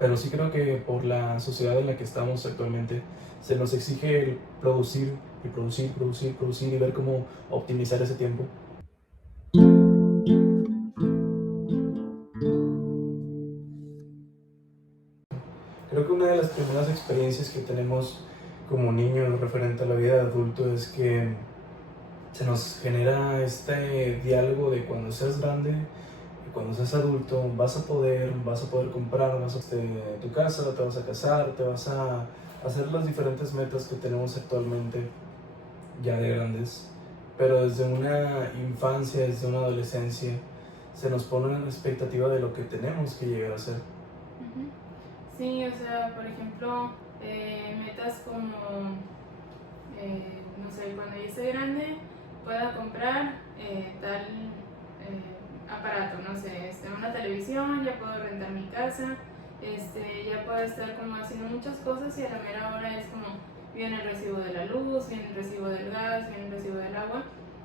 Pero sí creo que por la sociedad en la que estamos actualmente se nos exige el producir y producir, producir, producir y ver cómo optimizar ese tiempo. Creo que una de las primeras experiencias que tenemos como niños referente a la vida de adulto es que se nos genera este diálogo de cuando seas grande y cuando seas adulto vas a poder comprar, vas a tu casa, te vas a casar, te vas a hacer las diferentes metas que tenemos actualmente ya de grandes, pero desde una infancia, desde una adolescencia, se nos pone una expectativa de lo que tenemos que llegar a ser. Ujú. Sí, o sea, por ejemplo, metas como, no sé, cuando yo esté grande pueda comprar tal aparato, no sé, una televisión, ya puedo rentar mi casa, ya puedo estar como haciendo muchas cosas y a la mera hora es como viene el recibo de la luz, viene el recibo del gas, viene el recibo del agua,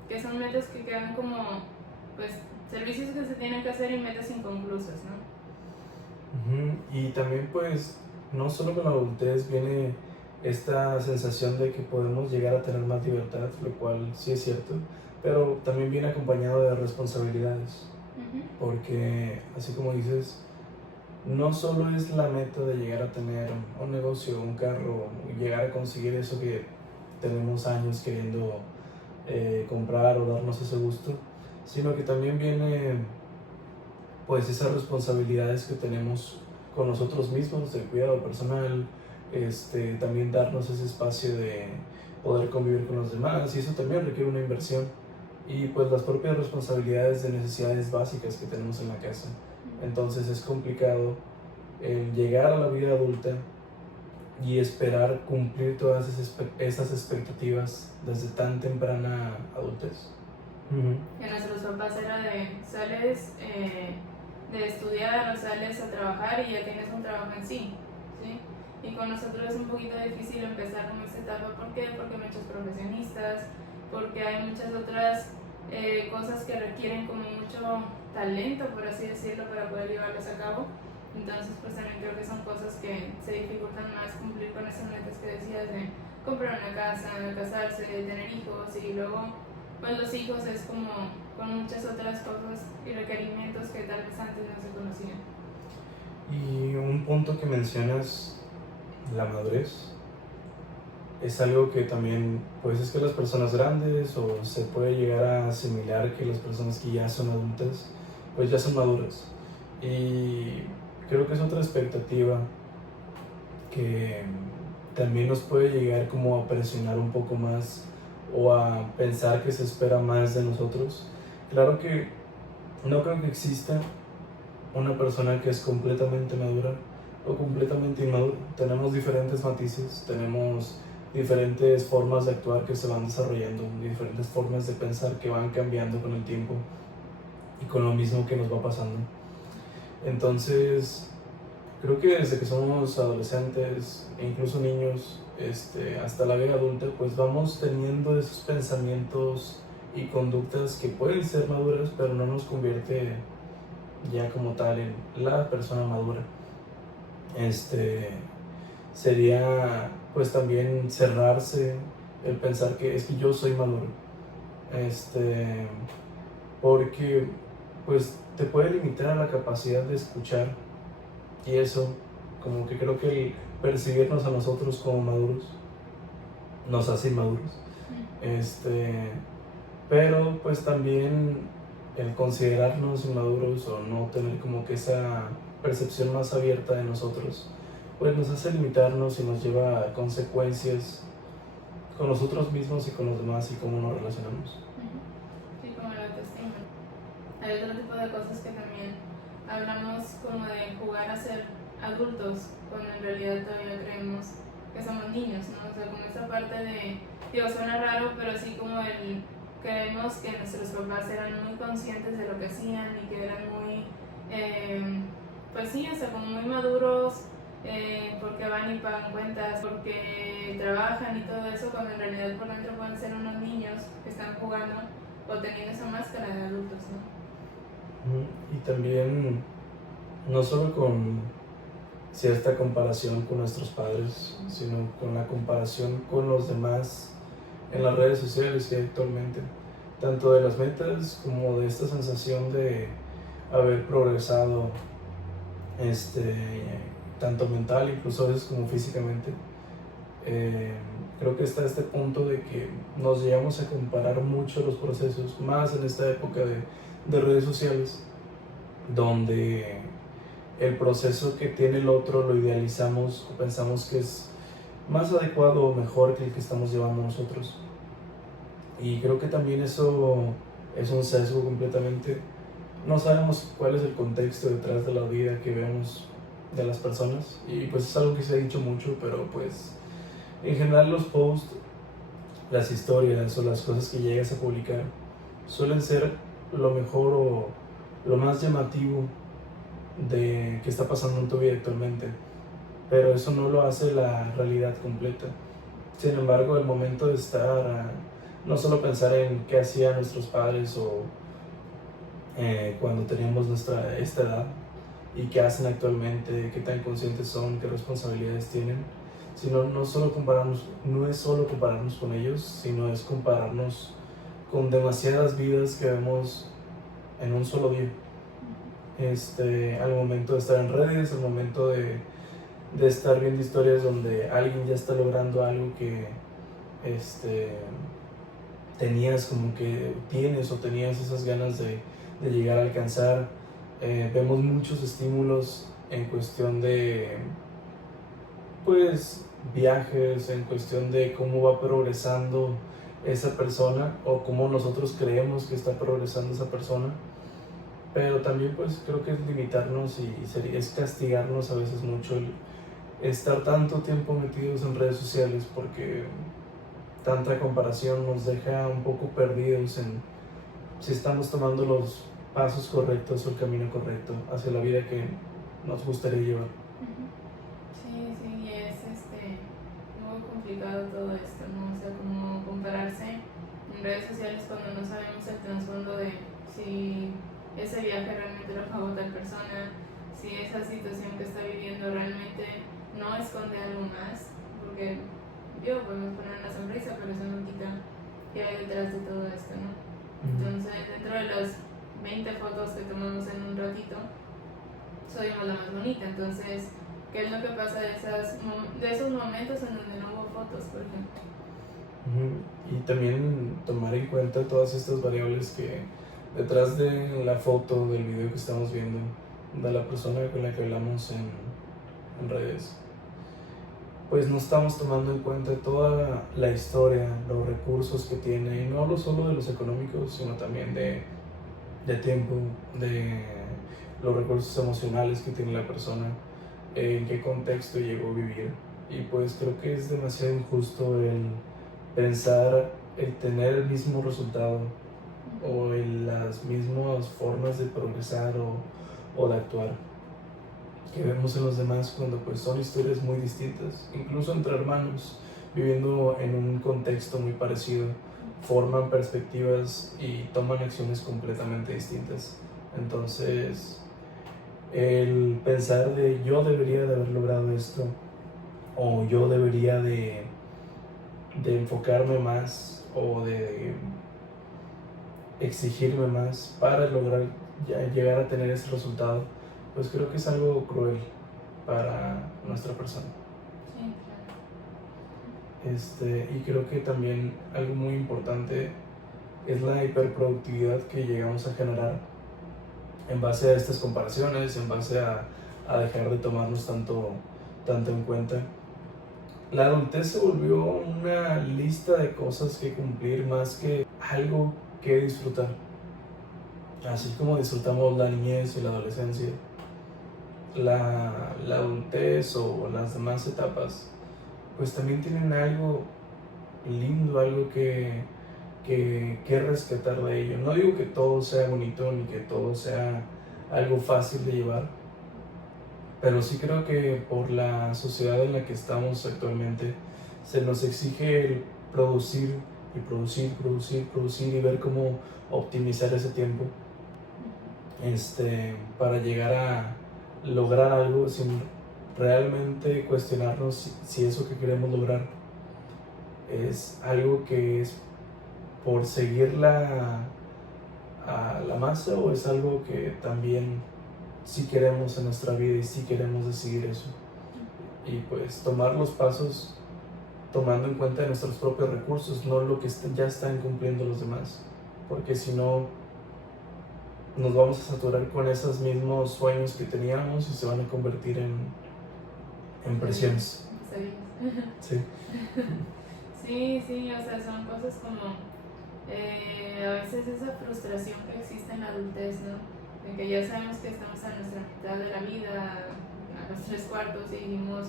que son metas que quedan como, pues, servicios que se tienen que hacer y metas inconclusas, ¿no? Y también pues no solo con la adultez viene esta sensación de que podemos llegar a tener más libertad, lo cual sí es cierto, pero también viene acompañado de responsabilidades, Ujú. porque así como dices, no solo es la meta de llegar a tener un negocio, un carro, llegar a conseguir eso que tenemos años queriendo comprar o darnos ese gusto, sino que también viene pues esas responsabilidades que tenemos con nosotros mismos, del cuidado personal, también darnos ese espacio de poder convivir con los demás, y eso también requiere una inversión y pues las propias responsabilidades de necesidades básicas que tenemos en la casa. Entonces es complicado el llegar a la vida adulta y esperar cumplir todas esas expectativas desde tan temprana adultez. Que nuestros papás era de sales de estudiar o sales a trabajar y ya tienes un trabajo en sí, ¿sí? Y con nosotros es un poquito difícil empezar con esta etapa. ¿Por qué? Porque hay muchos profesionistas, porque hay muchas otras cosas que requieren como mucho talento, por así decirlo, para poder llevarlas a cabo. Entonces, pues también creo que son cosas que se dificultan más cumplir con esas metas que decías de comprar una casa, casarse, tener hijos y luego pues los hijos es como con muchas otras cosas y requerimientos que tal vez antes no se conocían. Y un punto que mencionas, la madurez, es algo que también, pues es que las personas grandes o se puede llegar a asimilar que las personas que ya son adultas, pues ya son maduras. Y creo que es otra expectativa que también nos puede llegar como a presionar un poco más o a pensar que se espera más de nosotros. Claro que no creo que exista una persona que es completamente madura o completamente inmadura. Tenemos diferentes matices, tenemos diferentes formas de actuar que se van desarrollando, diferentes formas de pensar que van cambiando con el tiempo y con lo mismo que nos va pasando. Entonces, creo que desde que somos adolescentes e incluso niños, hasta la vida adulta, pues vamos teniendo esos pensamientos y conductas que pueden ser maduras, pero no nos convierte ya como tal en la persona madura. Sería pues también cerrarse el pensar que es que yo soy maduro, este, porque pues te puede limitar a la capacidad de escuchar, y eso como que creo que el percibirnos a nosotros como maduros nos hace inmaduros. Pero pues también el considerarnos inmaduros o no tener como que esa percepción más abierta de nosotros, pues nos hace limitarnos y nos lleva a consecuencias con nosotros mismos y con los demás y cómo nos relacionamos. Sí, como la autoestima. Hay otro tipo de cosas que también hablamos como de jugar a ser adultos, cuando en realidad todavía creemos que somos niños, ¿no? O sea, como esta parte de, digo, suena raro, pero sí como el, creemos que nuestros papás eran muy conscientes de lo que hacían y que eran muy, pues sí, o sea, como muy maduros, porque van y pagan cuentas, porque trabajan y todo eso, cuando en realidad por dentro pueden ser unos niños que están jugando o teniendo esa máscara de adultos, ¿no? Y también, no solo con cierta comparación con nuestros padres, sino con la comparación con los demás en las redes sociales que hay actualmente, tanto de las metas como de esta sensación de haber progresado, tanto mental, incluso a veces como físicamente. Eh, Creo que está este punto de que nos llegamos a comparar mucho los procesos, más en esta época de redes sociales, donde el proceso que tiene el otro lo idealizamos o pensamos que es más adecuado o mejor que el que estamos llevando nosotros. Y creo que también eso es un sesgo completamente. No sabemos cuál es el contexto detrás de la vida que vemos de las personas, y pues es algo que se ha dicho mucho, pero pues en general los posts, las historias o las cosas que llegas a publicar suelen ser lo mejor o lo más llamativo de qué está pasando en tu vida actualmente, pero eso no lo hace la realidad completa. Sin embargo, el momento de estar, no solo pensar en qué hacían nuestros padres o cuando teníamos esta edad y qué hacen actualmente, qué tan conscientes son, qué responsabilidades tienen, sino no es solo compararnos con ellos, sino es compararnos con demasiadas vidas que vemos en un solo día. Al momento de estar en redes, al momento de estar viendo historias donde alguien ya está logrando algo que tenías como que tienes o tenías esas ganas de llegar a alcanzar. Vemos muchos estímulos en cuestión de pues viajes, en cuestión de cómo va progresando esa persona o cómo nosotros creemos que está progresando esa persona, pero también pues creo que es limitarnos y es castigarnos a veces mucho el estar tanto tiempo metidos en redes sociales, porque tanta comparación nos deja un poco perdidos en si estamos tomando los pasos correctos o el camino correcto hacia la vida que nos gustaría llevar. Sí, sí, es muy complicado todo esto, ¿no? O sea, como compararse en redes sociales cuando no sabemos el trasfondo de si ese viaje realmente lo pagó tal persona, si esa situación que está viviendo realmente no esconde algo más, porque podemos poner una sonrisa, pero eso no quita qué hay detrás de todo esto, ¿no? Entonces, dentro de las 20 fotos que tomamos en un ratito, subimos la más bonita. Entonces, ¿qué es lo que pasa de esos momentos en donde no hubo fotos, por ejemplo? Y también tomar en cuenta todas estas variables que detrás de la foto, del video que estamos viendo, de la persona con la que hablamos en redes, pues no estamos tomando en cuenta toda la historia, los recursos que tiene, y no solo de los económicos, sino también de tiempo, de los recursos emocionales que tiene la persona, en qué contexto llegó a vivir. Y pues creo que es demasiado injusto el pensar el tener el mismo resultado o en las mismas formas de progresar o de actuar que vemos en los demás, cuando pues son historias muy distintas, incluso entre hermanos viviendo en un contexto muy parecido, forman perspectivas y toman acciones completamente distintas. Entonces, el pensar de yo debería de haber logrado esto, o yo debería de enfocarme más, o de exigirme más para lograr llegar a tener ese resultado, pues creo que es algo cruel para nuestra persona. Sí, claro. Y creo que también algo muy importante es la hiperproductividad que llegamos a generar en base a estas comparaciones, en base a dejar de tomarnos tanto en cuenta. La adultez se volvió una lista de cosas que cumplir más que algo que disfrutar. Así como disfrutamos la niñez y la adolescencia, la adultez o las demás etapas, pues también tienen algo lindo, algo que rescatar de ello. No digo que todo sea bonito ni que todo sea algo fácil de llevar, pero sí creo que por la sociedad en la que estamos actualmente se nos exige el producir y producir y ver cómo optimizar ese tiempo para llegar a lograr algo sin realmente cuestionarnos si eso que queremos lograr es algo que es por seguir a la masa, o es algo que también sí queremos en nuestra vida y sí queremos decidir eso. Y pues tomar los pasos tomando en cuenta nuestros propios recursos, no lo que ya están cumpliendo los demás, porque si no nos vamos a saturar con esos mismos sueños que teníamos y se van a convertir en presiones. Sí. Sí, o sea, son cosas como a veces esa frustración que existe en la adultez, ¿no? De que ya sabemos que estamos a nuestra mitad de la vida, a los 3/4, y dijimos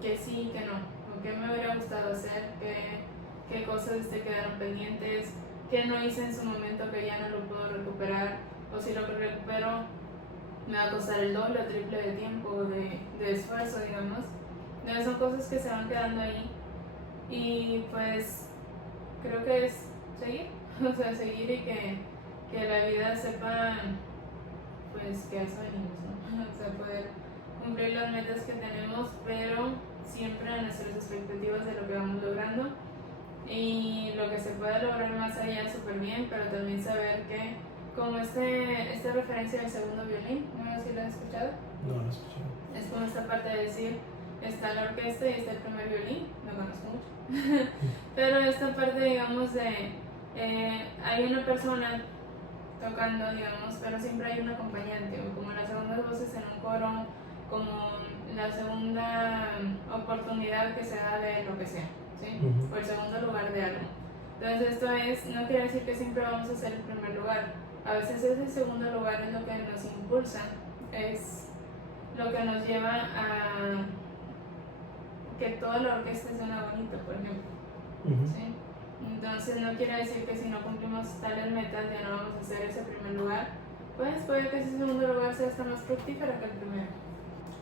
que sí, que no, o qué me hubiera gustado hacer, qué cosas te quedaron pendientes, qué no hice en su momento que ya no lo puedo recuperar, o si lo que recupero me va a costar el doble o triple de tiempo, de esfuerzo, digamos. Entonces son cosas que se van quedando ahí, y pues creo que es seguir, o sea, seguir, y que la vida sepa pues que a eso venimos, ¿no? O sea, poder cumplir las metas que tenemos, pero siempre a nuestras expectativas de lo que vamos logrando, y lo que se pueda lograr más allá súper bien, pero también saber que como esta referencia del segundo violín, no sé si lo has escuchado. No lo he escuchado. Es como esta parte de decir, está la orquesta y está el primer violín, no conozco mucho, pero esta parte, digamos, de hay una persona tocando, digamos, pero siempre hay un acompañante, o como las segundas voces en un coro, como la segunda oportunidad que se da de lo que sea, ¿sí? O el segundo lugar de algo. Entonces esto no quiere decir que siempre vamos a ser el primer lugar. A veces ese segundo lugar es lo que nos impulsa, es lo que nos lleva a que toda la orquesta suena bonita, por ejemplo. ¿Sí? Entonces no quiere decir que si no cumplimos tales metas ya no vamos a hacer ese primer lugar, pues puede que ese segundo lugar sea hasta más fructífero que el primero.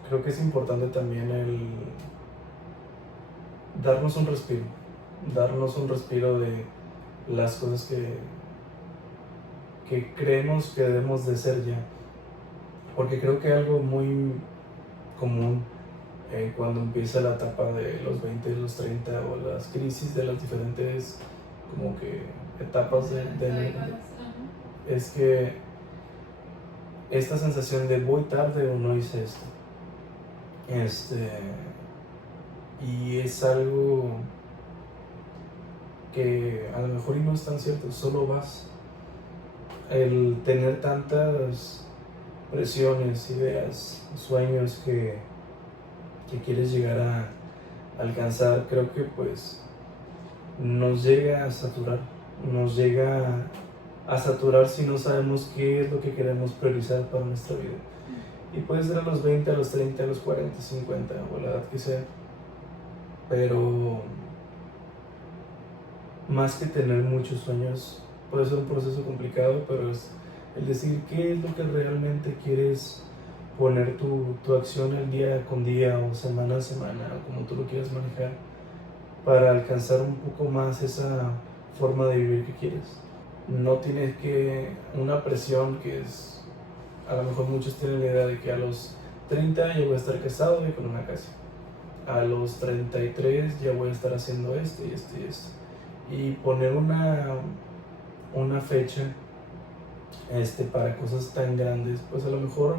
Creo que es importante también el darnos un respiro de las cosas que creemos que debemos de ser ya, porque creo que algo muy común cuando empieza la etapa de los 20, los 30, o las crisis de las diferentes como que etapas es que esta sensación de voy tarde o no hice esto, y es algo que a lo mejor y no es tan cierto, solo vas. El tener tantas presiones, ideas, sueños que quieres llegar a alcanzar, creo que pues nos llega a saturar si no sabemos qué es lo que queremos priorizar para nuestra vida. Y puede ser a los 20, a los 30, a los 40, 50 o la edad que sea, pero más que tener muchos sueños, puede ser un proceso complicado, pero es el decir qué es lo que realmente quieres poner tu acción el día con día, o semana a semana, o como tú lo quieras manejar, para alcanzar un poco más esa forma de vivir que quieres. No tienes que una presión que es, a lo mejor muchos tienen la idea de que a los 30 ya voy a estar casado y con una casa, a los 33 ya voy a estar haciendo esto y esto y esto, y poner una fecha para cosas tan grandes, pues a lo mejor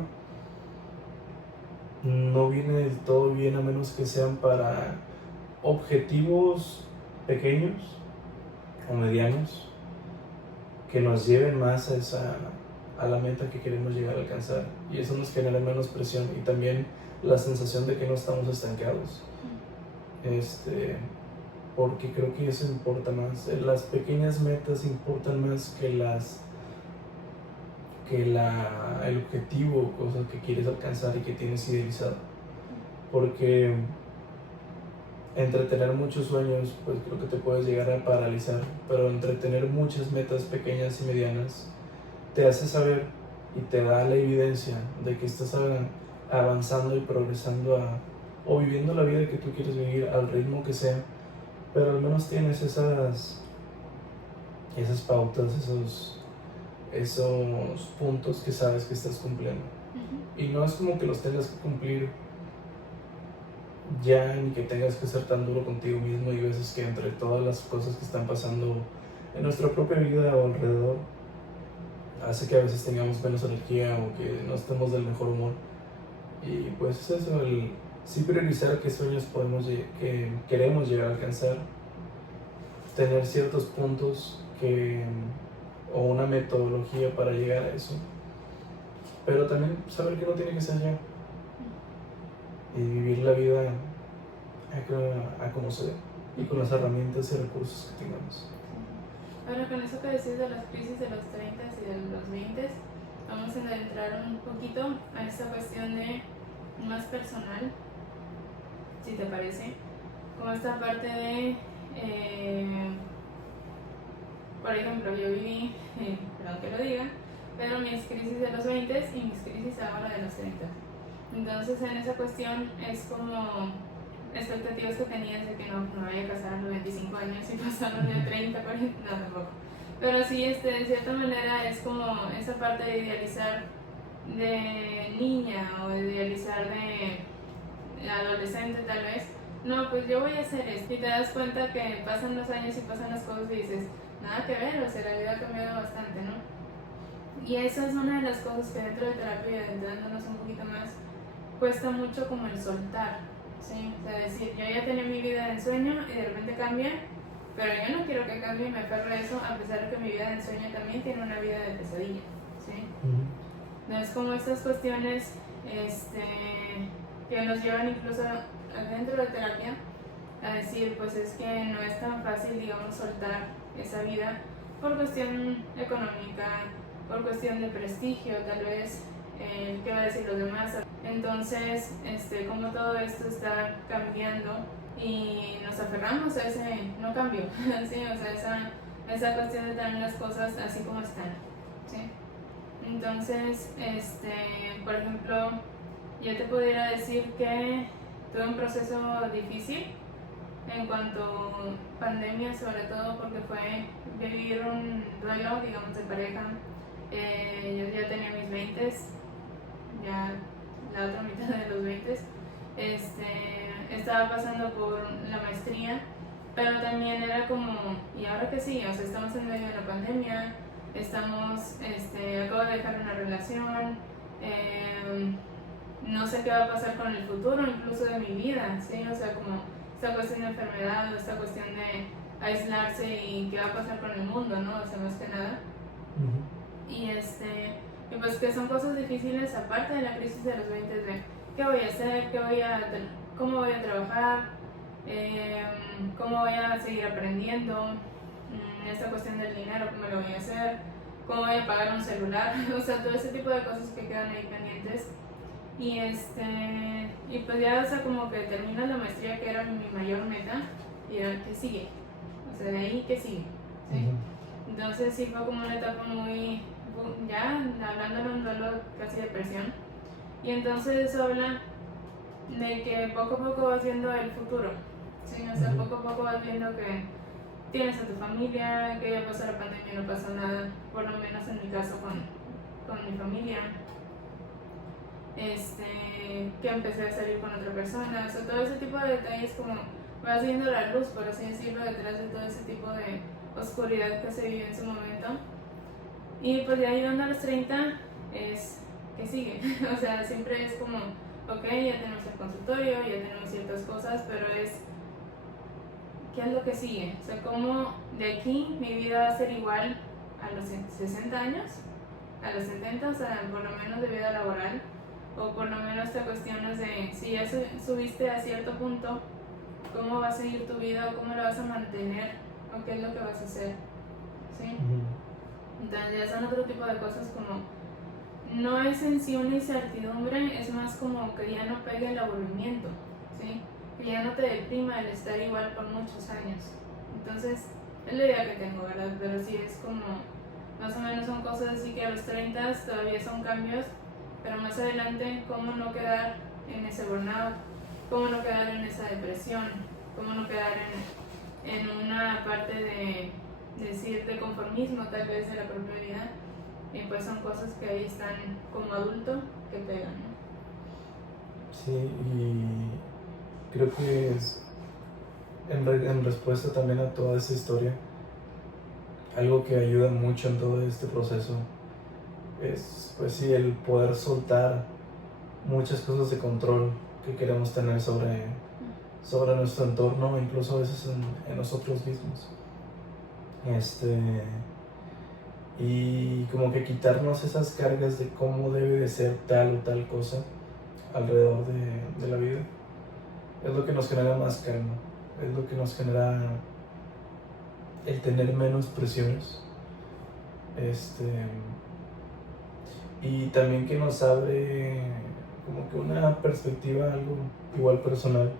no viene del todo bien, a menos que sean para objetivos pequeños o medianos que nos lleven más a la meta que queremos llegar a alcanzar, y eso nos genera menos presión y también la sensación de que no estamos estancados, porque creo que eso importa más. Las pequeñas metas importan más que el objetivo, cosas que quieres alcanzar y que tienes idealizado, porque entre tener muchos sueños, pues creo que te puedes llegar a paralizar, pero entre tener muchas metas pequeñas y medianas te hace saber y te da la evidencia de que estás avanzando y progresando o viviendo la vida que tú quieres vivir al ritmo que sea, pero al menos tienes esas pautas, esos puntos que sabes que estás cumpliendo. Y no es como que los tengas que cumplir ya, ni que tengas que ser tan duro contigo mismo. Y veces que entre todas las cosas que están pasando en nuestra propia vida o alrededor, hace que a veces tengamos menos energía o que no estemos del mejor humor. Y pues es eso, el sí priorizar qué sueños que queremos llegar a alcanzar, tener ciertos puntos o una metodología para llegar a eso, pero también saber que no tiene que ser ya y vivir la vida a como sea y con las herramientas y recursos que tengamos. Ahora, con eso que decís de las crisis de los 30 y de los 20, vamos a entrar un poquito a esta cuestión de más personal, si te parece, como esta parte de, por ejemplo, yo viví, perdón que lo diga, pero mis crisis de los 20 y mis crisis ahora de los 30. Entonces, en esa cuestión es como expectativas que tenías de que no me vaya a casar a los 25 años y pasaron de 30, 40, no, tampoco. Pero sí, de cierta manera es como esa parte de idealizar de niña o de idealizar de adolescente tal vez. No, pues yo voy a hacer esto. Y te das cuenta que pasan los años y pasan las cosas y dices, nada que ver, o sea, la vida ha cambiado bastante, ¿no? Y esa es una de las cosas que dentro de terapia, adentrándonos un poquito más, cuesta mucho como el soltar, ¿sí? O sea, decir, yo ya tenía mi vida de ensueño y de repente cambia, pero yo no quiero que cambie y me aferro a eso, a pesar de que mi vida de ensueño también tiene una vida de pesadilla, ¿sí? Entonces, como estas cuestiones que nos llevan incluso dentro de terapia a decir, pues es que no es tan fácil, digamos, soltar esa vida por cuestión económica, por cuestión de prestigio, tal vez, qué va a decir los demás. Entonces, como todo esto está cambiando y nos aferramos a ese no cambio, ¿sí? O sea, esa cuestión de tener las cosas así como están, ¿sí? Entonces, por ejemplo, yo te pudiera decir que tuve un proceso difícil en cuanto a pandemia, sobre todo porque fue vivir un duelo, digamos, de pareja. Yo ya tenía mis 20, ya la otra mitad de los 20, estaba pasando por la maestría, pero también era como, ¿y ahora qué sí? O sea, estamos en medio de la pandemia, acabo de dejar una relación, no sé qué va a pasar con el futuro, incluso de mi vida, ¿sí? O sea, como esta cuestión de enfermedad o esta cuestión de aislarse y qué va a pasar con el mundo, ¿no? O sea, más que nada. Y pues que son cosas difíciles aparte de la crisis de los 20 de qué voy a hacer, cómo voy a trabajar, cómo voy a seguir aprendiendo, esta cuestión del dinero, cómo lo voy a hacer, cómo voy a pagar un celular, o sea, todo ese tipo de cosas que quedan ahí pendientes. Y pues ya, o sea, como que termina la maestría, que era mi mayor meta, y era, ¿qué sigue? O sea, de ahí, ¿qué sigue? ¿Sí? Entonces sí fue como una etapa muy, ya hablando de un duelo casi de depresión. Y entonces eso habla de que poco a poco vas viendo el futuro, ¿sí? O sea, poco a poco vas viendo que tienes a tu familia, que ya pasó la pandemia y no pasó nada, por lo menos en mi caso con mi familia. Que empecé a salir con otra persona, o sea, todo ese tipo de detalles, como vas viendo la luz, por así decirlo, detrás de todo ese tipo de oscuridad que se vive en su momento. Y pues ya llegando a los 30 es que sigue, o sea, siempre es como, ok, ya tenemos el consultorio, ya tenemos ciertas cosas, pero es, ¿qué es lo que sigue? O sea, ¿cómo de aquí mi vida va a ser igual a los 60 años, a los 70, o sea, por lo menos de vida laboral? O por lo menos te cuestionas de si ya subiste a cierto punto, cómo va a seguir tu vida o cómo lo vas a mantener o qué es lo que vas a hacer, ¿sí? Entonces ya son otro tipo de cosas, como no es en sí una incertidumbre, es más como que ya no pegue el aburrimiento, ¿sí? Que ya no te deprima el estar igual por muchos años. Entonces es la idea que tengo, ¿verdad? Pero sí es como, más o menos son cosas así que a los 30 todavía son cambios, pero más adelante, cómo no quedar en ese burnout, cómo no quedar en esa depresión, cómo no quedar en una parte de decir de conformismo tal vez de la propia vida. Y pues son cosas que ahí están como adulto que pegan, ¿no? Sí, y creo que es en respuesta también a toda esta historia, algo que ayuda mucho en todo este proceso es, pues sí, el poder soltar muchas cosas de control que queremos tener sobre nuestro entorno, incluso a veces en nosotros mismos. Y como que quitarnos esas cargas de cómo debe de ser tal o tal cosa alrededor de la vida es lo que nos genera más calma, es lo que nos genera el tener menos presiones, y también que nos abre como que una perspectiva algo igual personal.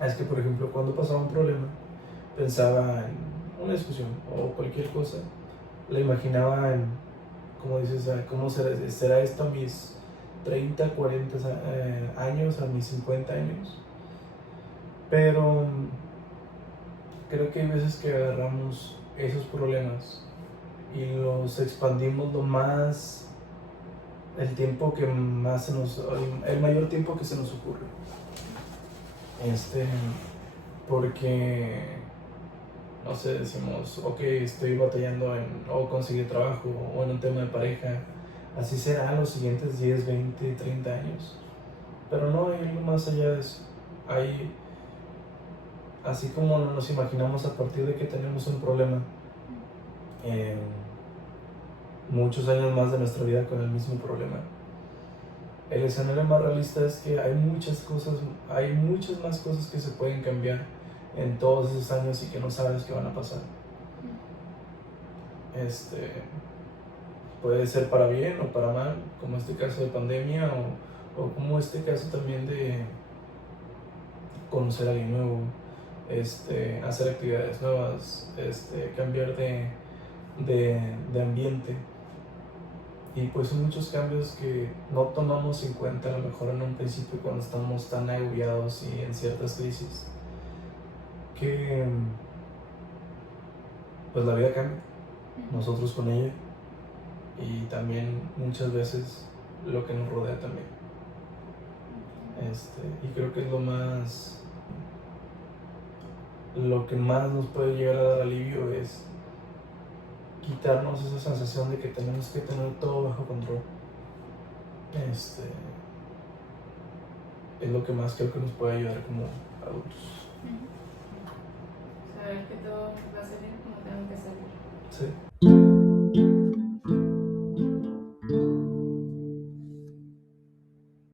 Es que, por ejemplo, cuando pasaba un problema, pensaba en una discusión o cualquier cosa, la imaginaba en, como dices, ¿cómo será esto a mis 30, 40 años, a mis 50 años? Pero creo que hay veces que agarramos esos problemas y los expandimos lo más, el tiempo que más el mayor tiempo que se nos ocurre. Porque, no sé, decimos, ok, estoy batallando o conseguir trabajo o en un tema de pareja, así será los siguientes 10, 20, 30 años. Pero no hay algo más allá de eso. Hay, así como nos imaginamos a partir de que tenemos un problema, muchos años más de nuestra vida con el mismo problema. El escenario más realista es que hay muchas más cosas que se pueden cambiar en todos esos años y que no sabes qué van a pasar. Puede ser para bien o para mal, como este caso de pandemia o como este caso también de conocer a alguien nuevo, hacer actividades nuevas, cambiar de ambiente. Y pues son muchos cambios que no tomamos en cuenta a lo mejor en un principio cuando estamos tan agobiados y en ciertas crisis, que pues la vida cambia, nosotros con ella, y también muchas veces lo que nos rodea también. Y creo que es lo que más nos puede llegar a dar alivio es quitarnos esa sensación de que tenemos que tener todo bajo control. Es lo que más creo que nos puede ayudar como adultos. Saber que todo va a salir como tengo que salir. Sí.